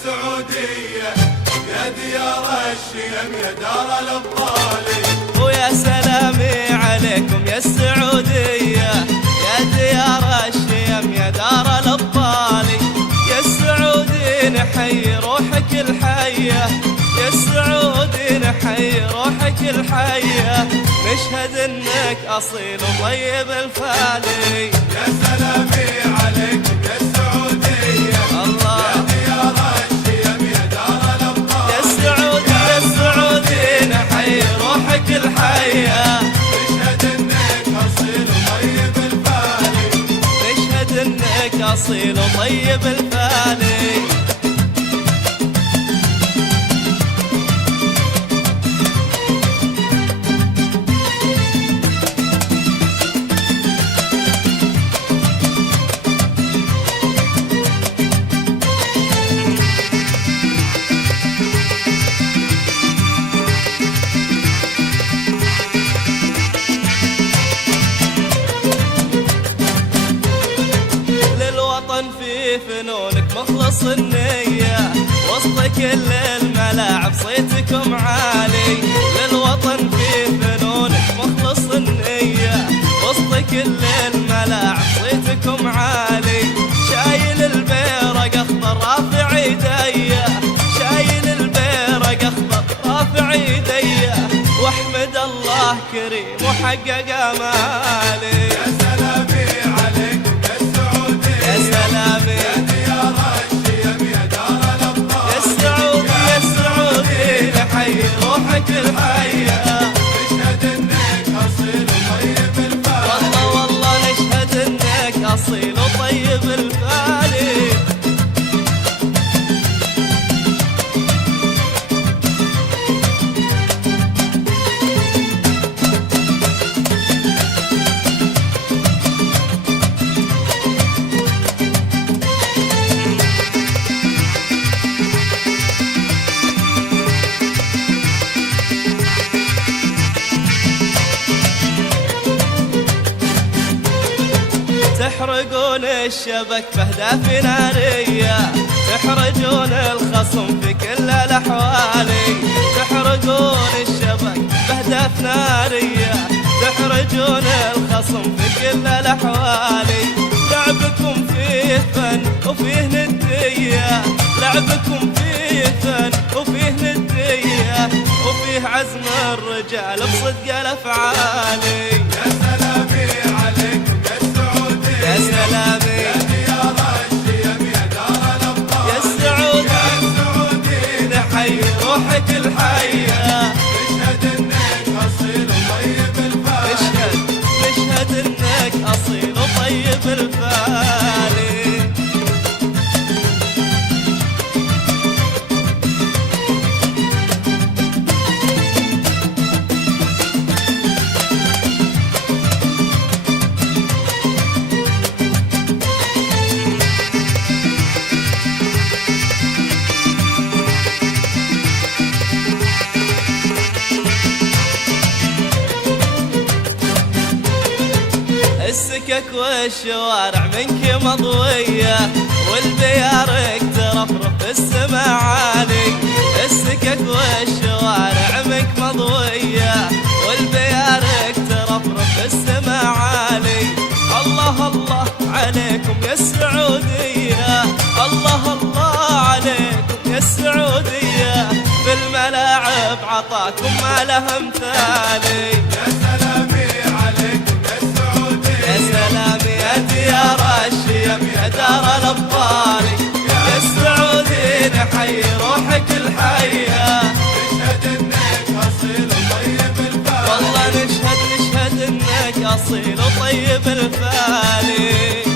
السعودية يا ديار الشيم يا دار الأبطال. ويا سلامي عليكم يا السعودية يا ديار الشيم يا دار الأبطال. يا السعودي نحيي روحك الحية، يا السعودي نحيي روحك الحية، نشهد انك اصيل وطيب الفالي. يا سلامي عليكم يا السعودية الله يا ديار الشيم يا دار الأبطال. يا السعودي يا السعودي نحيي روحك الحية، نشهد انك اصيل وطيب الفالي. نشهد انك اصيل وطيب الفالي. في فنونك مخلص النية، وسط كل الملاعب صيتكم عالي. للوطن في فنونك مخلص النية، وسط كل الملاعب صيتكم عالي. شايل البيرق اخضر رافع ايديا، شايل البيرق اخضر رافع ايديا، واحمد الله كريم وحقق امالي. يا سلامي عليكم يا السعودية يا سلامي يا ديار الشيم يا دار الأبطال. يا السعودي يا السعودي نحيي روحك الحية، نشهد انك اصيل وطيب الفالي. والله والله نشهد انك اصيل وطيب الفالي. تحرقون الشبك بأهداف نارية، تحرجون الخصم في كل الأحوال. تحرقون الشبك بأهداف نارية، تحرجون الخصم في كل الأحوال. لعبكم فيه فن وفيه ندية، لعبكم فيه فن وفيه ندية، وفيه عزم الرجال بصدق الأفعال. يا سلامي عليكم يا السعودية يا سلامي يا ديار الشيم يا دار الأبطال. يا السعودي يا السعودي نحيي روحك الحية، نشهد انك اصيل وطيب الفالي. نشهد انك اصيل وطيب الفالي. السكك والشوارع منك مضوية، والبيارك ترفرف في السما عالي. السكك والشوارع منك مضوية، والبيارك ترفرف في السما عالي. الله الله عليكم يا السعودية، الله الله عليكم يا السعودية، في الملاعب عطاكم ما له مثالي. يا سلامي عليكم يا السعودية يا سلامي يا ديار الشيم يا دار الأبطال. يا السعودي نحيي روحك الحية، نشهد انك اصيل وطيب الفالي. والله نشهد انك اصيل وطيب الفالي.